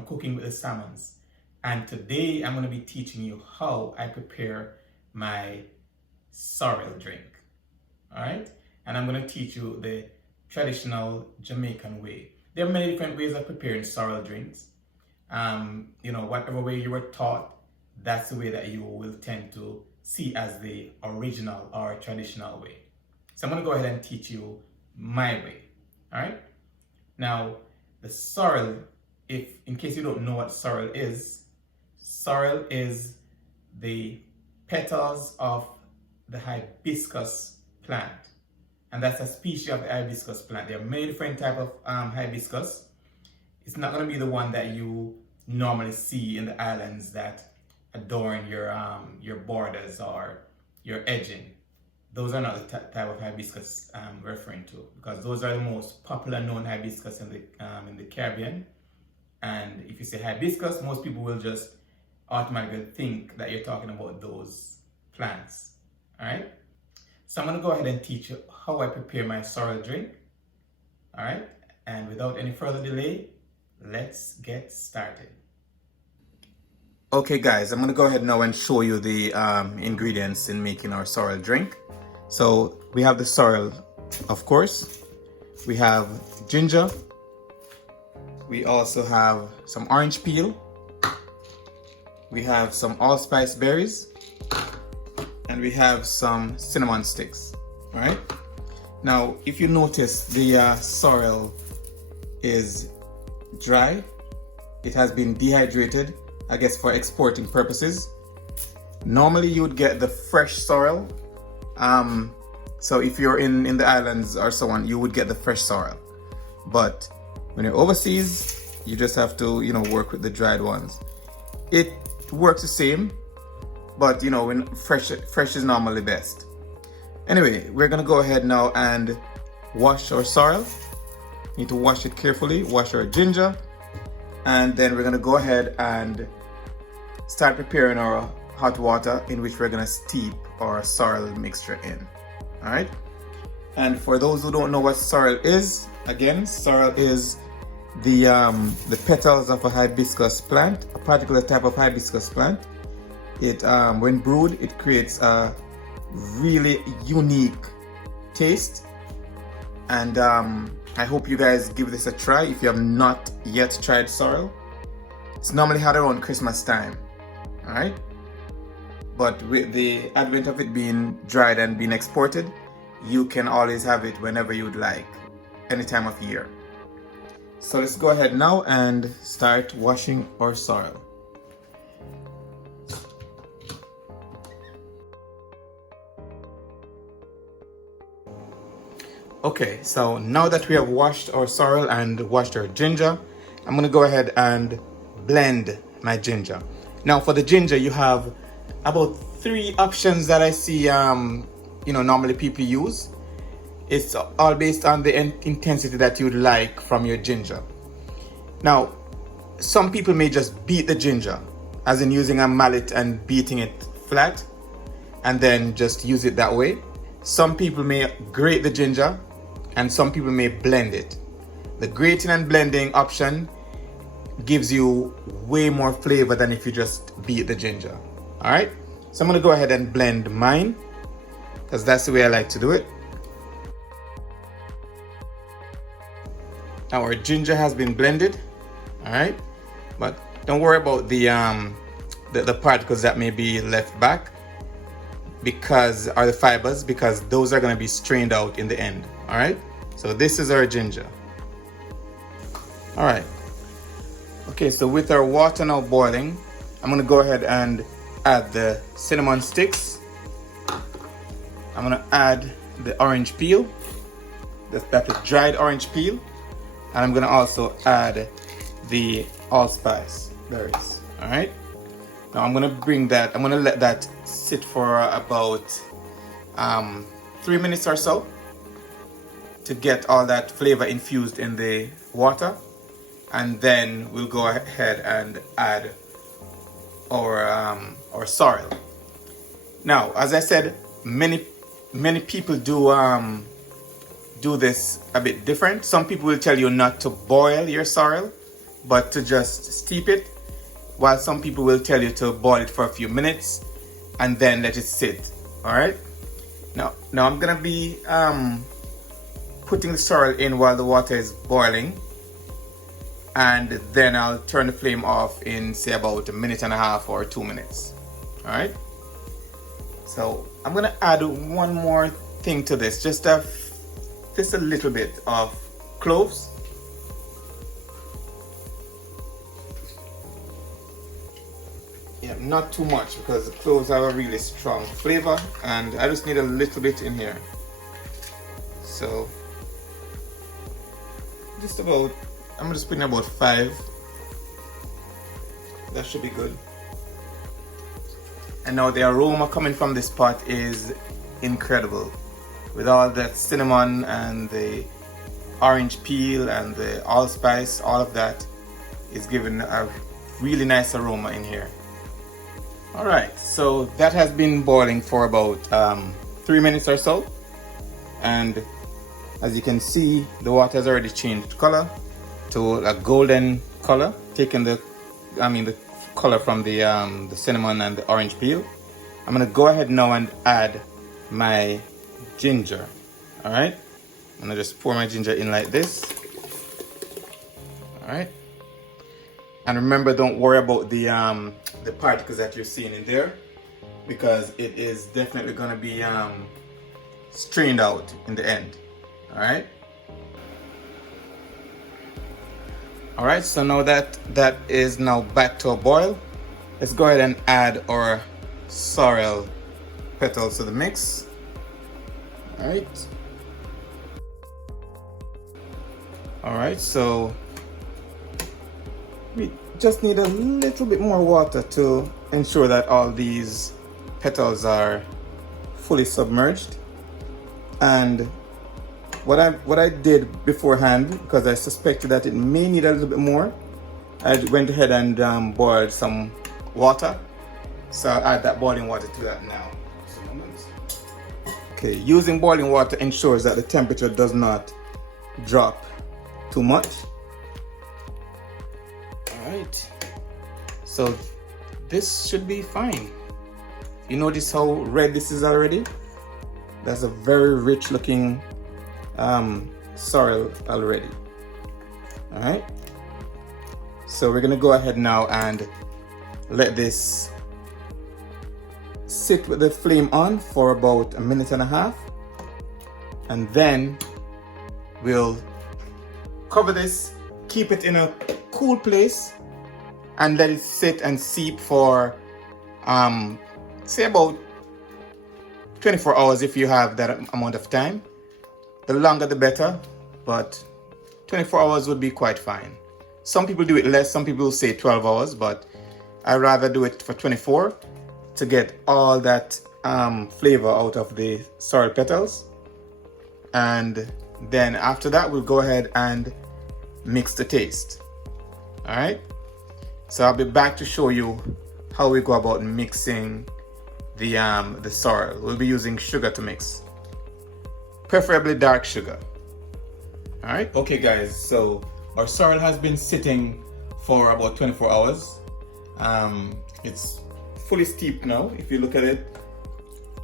from Cooking with the Salmons. And today I'm going to be teaching you how I prepare my sorrel drink. Alright? And I'm going to teach you the traditional Jamaican way. There are many different ways of preparing sorrel drinks. Whatever way you were taught, that's the way that you will tend to see as the original or traditional way. So I'm going to go ahead and teach you my way. Alright? Now, the sorrel, in case you don't know what sorrel is the petals of the hibiscus plant. And that's a species of the hibiscus plant. There are many different types of hibiscus. It's not going to be the one that you normally see in the islands that adorn your borders or your edging. Those are not the type of hibiscus I'm referring to, because those are the most popular known hibiscus in the Caribbean. And if you say hibiscus, most people will just automatically think that you're talking about those plants. All right? So I'm going to go ahead and teach you how I prepare my sorrel drink. All right? And without any further delay, let's get started. Okay guys, I'm going to go ahead now and show you the ingredients in making our sorrel drink. So we have the sorrel, of course. We have ginger. We also have some orange peel. We have some allspice berries. And we have some cinnamon sticks. All right? Now, if you notice, the sorrel is dry. It has been dehydrated, I guess for exporting purposes. Normally you would get the fresh sorrel. So if you're in the islands or so on, you would get the fresh sorrel. But when you're overseas, you just have to, work with the dried ones. It works the same, but when fresh is normally best. Anyway, we're gonna go ahead now and wash our sorrel. Need to wash it carefully, wash our ginger, and then we're gonna go ahead and start preparing our hot water in which we're gonna steep our sorrel mixture in. All right. And for those who don't know what sorrel is, again, sorrel is the petals of a hibiscus plant, a particular type of hibiscus plant. It when brewed, it creates a really unique taste. And I hope you guys give this a try if you have not yet tried sorrel. It's normally had around Christmas time. All right. But with the advent of it being dried and being exported, you can always have it whenever you would like, any time of year. So let's go ahead now and start washing our sorrel. Okay, so now that we have washed our sorrel and washed our ginger, I'm going to go ahead and blend my ginger. Now for the ginger, you have about 3 options that I see normally people use. It's all based on the intensity that you'd like from your ginger. Now, some people may just beat the ginger, as in using a mallet and beating it flat, and then just use it that way. Some people may grate the ginger, and some people may blend it. The grating and blending option gives you way more flavor than if you just beat the ginger. All right, so I'm gonna go ahead and blend mine, because that's the way I like to do it. Now our ginger has been blended, all right, but don't worry about the particles that may be left back, or the fibers, because those are going to be strained out in the end. All right, so this is our ginger. All right, okay, so with our water now boiling, I'm going to go ahead and add the cinnamon sticks. I'm going to add the orange peel, that's the dried orange peel, and I'm going to also add the allspice berries. All right, now I'm going to let that sit for about 3 minutes or so to get all that flavor infused in the water, and then we'll go ahead and add our sorrel. Now, as I said, many people do this a bit different. Some people will tell you not to boil your sorrel, but to just steep it, while some people will tell you to boil it for a few minutes and then let it sit. All right. Now I'm gonna be putting the sorrel in while the water is boiling, and then I'll turn the flame off in say about a minute and a half or 2 minutes. All right. So I'm gonna add one more thing to this, just a little bit of cloves. Yeah, not too much because the cloves have a really strong flavor, and I just need a little bit in here. So I'm just putting about 5. That should be good. And now the aroma coming from this pot is incredible, with all that cinnamon and the orange peel and the allspice. All of that is giving a really nice aroma in here. All right, so that has been boiling for about 3 minutes or so, and as you can see, the water has already changed color to a golden color, taking the color from the cinnamon and the orange peel. I'm gonna go ahead now and add my ginger. All right, I'm gonna just pour my ginger in like this. All right, and remember, don't worry about the particles that you're seeing in there, because it is definitely gonna be strained out in the end. All right. All right, so now that is now back to a boil, let's go ahead and add our sorrel petals to the mix. All right. All right, so we just need a little bit more water to ensure that all these petals are fully submerged. And what I did beforehand, because I suspected that it may need a little bit more, I went ahead and boiled some water. So I'll add that boiling water to that now. Okay, using boiling water ensures that the temperature does not drop too much. All right, so this should be fine. You notice how red this is already? That's a very rich looking sorrel already. All right, so we're gonna go ahead now and let this sit with the flame on for about a minute and a half, and then we'll cover this, keep it in a cool place, and let it sit and seep for say about 24 hours if you have that amount of time. The longer the better, but 24 hours would be quite fine. Some people do it less, some people say 12 hours, but I rather do it for 24 to get all that flavor out of the sorrel petals. And then after that, we'll go ahead and mix the taste. All right, so I'll be back to show you how we go about mixing the sorrel. We'll be using sugar to mix, preferably dark sugar. All right, okay guys, so our sorrel has been sitting for about 24 hours. It's fully steeped now. If you look at it,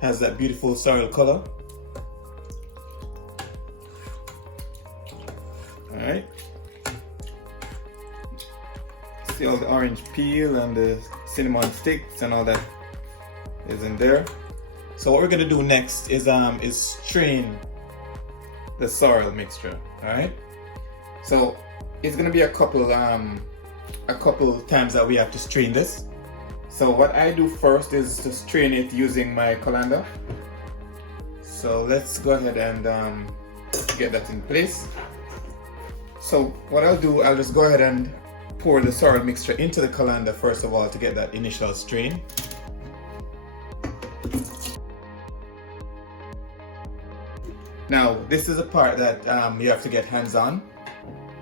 has that beautiful sorrel color. All right, see all the orange peel and the cinnamon sticks and all that is in there. So what we're gonna do next is strain the sorrel mixture. All right, so it's gonna be a couple times that we have to strain this. So what I do first is to strain it using my colander. So let's go ahead and get that in place. So what I'll do, I'll just go ahead and pour the sorrel mixture into the colander first of all to get that initial strain. Now this is a part that you have to get hands on.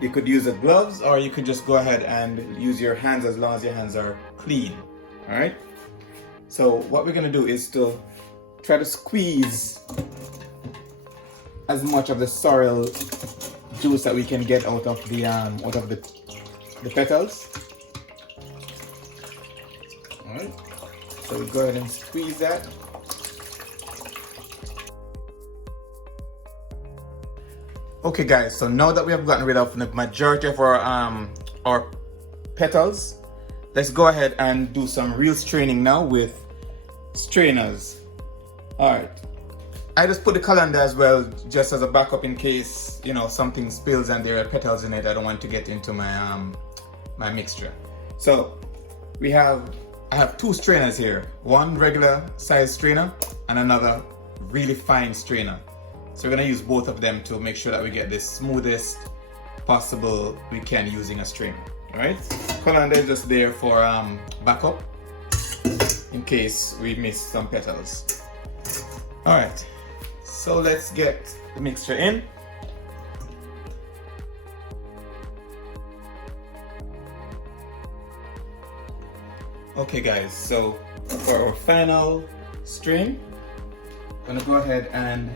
You could use the gloves, or you could just go ahead and use your hands as long as your hands are clean. All right, so what we're gonna do is to try to squeeze as much of the sorrel juice that we can get out of the the petals. All right, so we go ahead and squeeze that. Okay guys, so now that we have gotten rid of the majority of our petals, let's go ahead and do some real straining now with strainers. All right, I just put the colander as well, just as a backup in case, you know, something spills and there are petals in it. I don't want to get into my my mixture. So I have two strainers here, one regular size strainer and another really fine strainer. So we're gonna use both of them to make sure that we get the smoothest possible we can using a strainer. All right, colander is just there for backup in case we miss some petals. All right, so let's get the mixture in. Okay guys, so for our final strain, I'm gonna go ahead and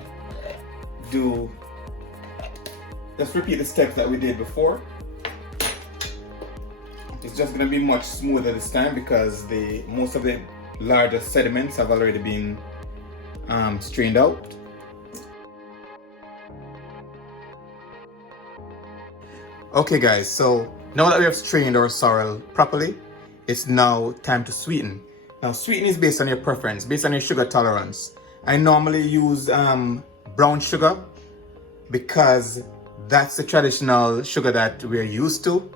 just repeat the steps that we did before. It's just gonna be much smoother this time because most of the larger sediments have already been strained out. Okay guys, so now that we have strained our sorrel properly, it's now time to sweeten. Now sweeten is based on your preference, based on your sugar tolerance. I normally use brown sugar because that's the traditional sugar that we're used to,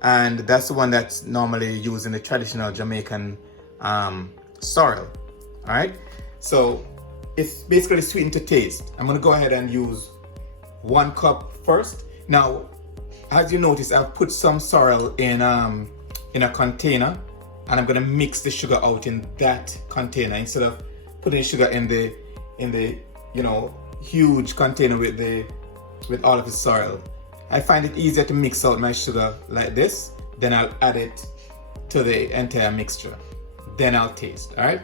and that's the one that's normally used in the traditional Jamaican sorrel. All right, so it's basically sweetened to taste. I'm gonna go ahead and use 1 cup first. Now, as you notice, I've put some sorrel in a container, and I'm gonna mix the sugar out in that container instead of putting sugar in the you know, huge container with all of the sorrel. I find it easier to mix out my sugar like this, then I'll add it to the entire mixture, then I'll taste. All right,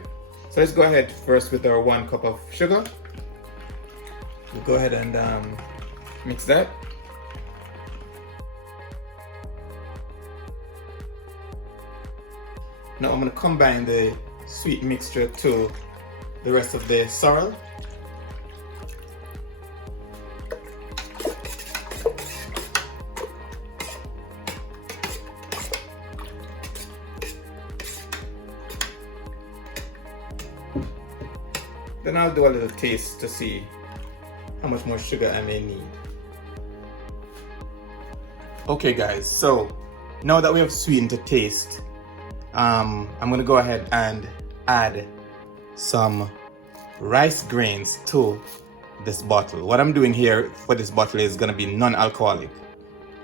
so let's go ahead first with our 1 cup of sugar. We'll go ahead and mix that. Now I'm going to combine the sweet mixture to the rest of the sorrel. Then I'll do a little taste to see how much more sugar I may need. Okay guys, so now that we have sweetened to taste, I'm gonna go ahead and add some rice grains to this bottle. What I'm doing here for this bottle is gonna be non-alcoholic.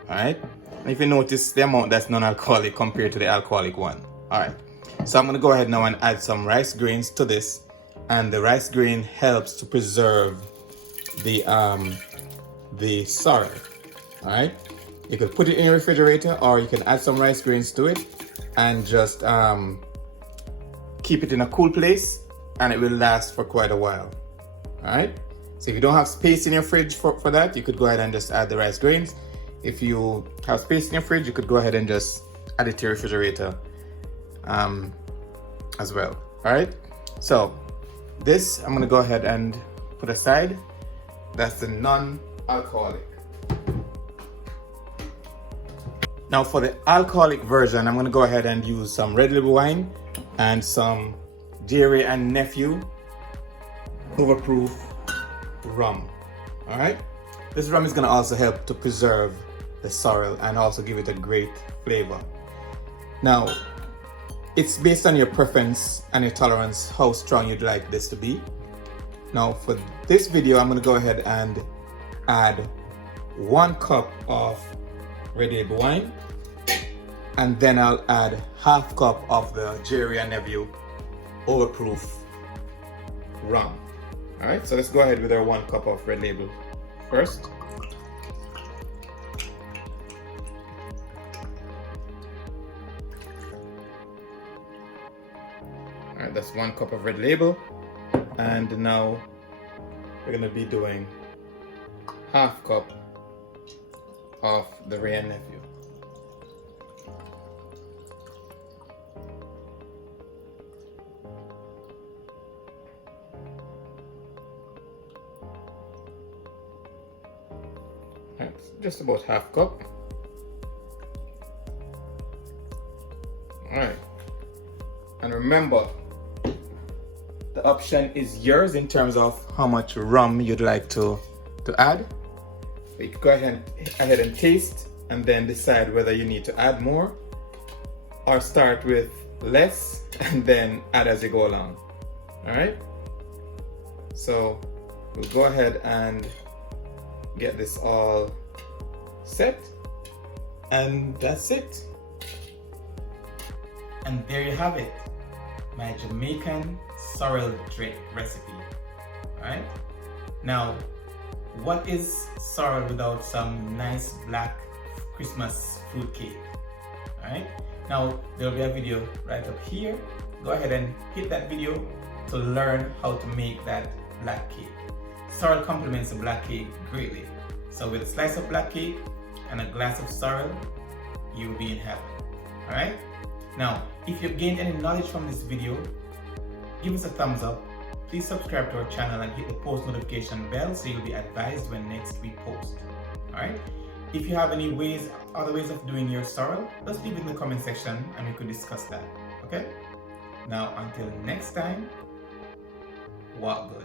All right, and if you notice the amount that's non-alcoholic compared to the alcoholic one. All right, so I'm gonna go ahead now and add some rice grains to this, and the rice grain helps to preserve the sorrel. All right, you could put it in your refrigerator, or you can add some rice grains to it and just keep it in a cool place, and it will last for quite a while. All right, so if you don't have space in your fridge for that, you could go ahead and just add the rice grains. If you have space in your fridge, you could go ahead and just add it to your refrigerator as well. All right, so this I'm gonna go ahead and put aside. That's the non-alcoholic. Now for the alcoholic version, I'm gonna go ahead and use some red label wine and some Jerry and Nephew overproof rum. All right, this rum is gonna also help to preserve the sorrel and also give it a great flavor. Now, it's based on your preference and your tolerance how strong you'd like this to be. Now for this video, I'm gonna go ahead and add 1 cup of red label wine, and then I'll add ½ cup of the Jerry and Nephew overproof rum. All right, so let's go ahead with our 1 cup of red label first. All right, that's 1 cup of red label, and now we're gonna be doing ½ cup of the Ray and Nephew. Right, just about half cup. All right, and remember, the option is yours in terms of how much rum you'd like to add. You can go ahead and taste and then decide whether you need to add more or start with less and then add as you go along. All right, so we'll go ahead and get this all set, and that's it. And there you have it, my Jamaican sorrel drink recipe. Alright, now what is sorrel without some nice black Christmas fruit cake? Alright, now there will be a video right up here. Go ahead and hit that video to learn how to make that black cake. Sorrel complements the black cake greatly. So with a slice of black cake and a glass of sorrel, you will be in heaven. Alright? Now, if you've gained any knowledge from this video, give us a thumbs up. Please subscribe to our channel and hit the post notification bell so you'll be advised when next we post. Alright? If you have any other ways of doing your sorrel, just leave it in the comment section and we could discuss that. Okay? Now, until next time, walk good.